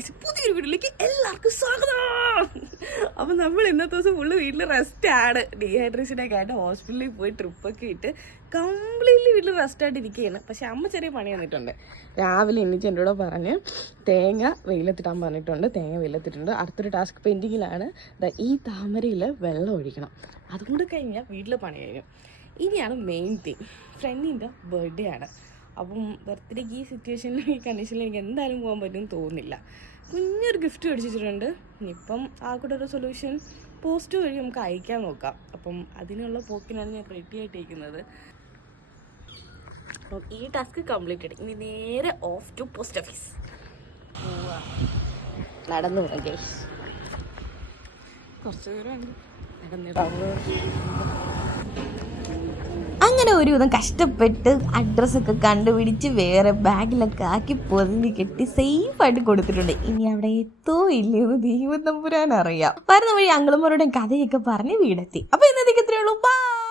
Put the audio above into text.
Guys, പുതിയൊരു വീട്ടിലേക്ക് എല്ലാവർക്കും സ്വാഗതം. അപ്പം നമ്മൾ ഇന്നത്തെ ദിവസം ഫുള്ള് വീട്ടിൽ റെസ്റ്റാണ്. ഡീഹൈഡ്രേഷനൊക്കെ ആയിട്ട് ഹോസ്പിറ്റലിൽ പോയി ട്രിപ്പൊക്കെ ഇട്ട് കംപ്ലീറ്റ്ലി വീട്ടിൽ റെസ്റ്റായിട്ട് ഇരിക്കുകയാണ്. പക്ഷെ അമ്മ ചെറിയ പണി തന്നിട്ടുണ്ട്. രാവിലെ എണ്ണിച്ച് എൻ്റെ കൂടെ പറഞ്ഞ് തേങ്ങ വെയിലത്തിടാൻ പറഞ്ഞിട്ടുണ്ട്. തേങ്ങ വെയിലത്തിട്ടുണ്ട്. അടുത്തൊരു ടാസ്ക് പെൻഡിങ്ങിലാണ്. ഈ താമരയിൽ വെള്ളം ഒഴിക്കണം. അതുകൊണ്ട് കഴിഞ്ഞാൽ വീട്ടിൽ പണി കഴിഞ്ഞു. ഇനിയാണ് മെയിൻ തിങ്. ഫ്രണ്ടിൻ്റെ ബർത്ത്ഡേ ആണ്. അപ്പം ബർത്ത്ഡേക്ക് ഈ സിറ്റുവേഷനിൽ ഈ കണ്ടീഷനിൽ എനിക്ക് എന്തായാലും പോകാൻ പറ്റുമെന്ന് തോന്നുന്നില്ല. കുഞ്ഞൊരു ഗിഫ്റ്റ് മേടിച്ചിട്ടുണ്ട്. ഇനിയിപ്പം ആ കൂടെ ഒരു സൊല്യൂഷൻ പോസ്റ്റ് വഴി നമുക്ക് അയക്കാൻ നോക്കാം. അപ്പം അതിനുള്ള പോക്കിനാണ് ഞാൻ റെഡി ആയിട്ടിരിക്കുന്നത്. അപ്പം ഈ ടാസ്ക് കംപ്ലീറ്റഡ്. ഇനി നേരെ ഓഫ് ടു പോസ്റ്റ് ഓഫീസ് നടന്നു പോകാം. ഗൈസ്, കുറച്ച് ദൂരമുണ്ട് നടന്നിടാവുന്നത്. അങ്ങനെ ഒരുവിധം കഷ്ടപ്പെട്ട് അഡ്രസ്സൊക്കെ കണ്ടുപിടിച്ച് വേറെ ബാഗിലൊക്കെ ആക്കി പൊതിഞ്ഞ് കെട്ടി സേഫായിട്ട് കൊടുത്തിട്ടുണ്ട്. ഇനി അവിടെ എത്തോ ഇല്ലയെന്ന് ദൈവം തമ്പുരാൻ അറിയാം. വരുന്ന വഴി അങ്കിളുമാരുടെ കഥയൊക്കെ പറഞ്ഞ് വീടെത്തി. അപ്പോൾ ഇന്നത്തേക്ക് ഇത്രയേ ഉള്ളൂ. ബൈ.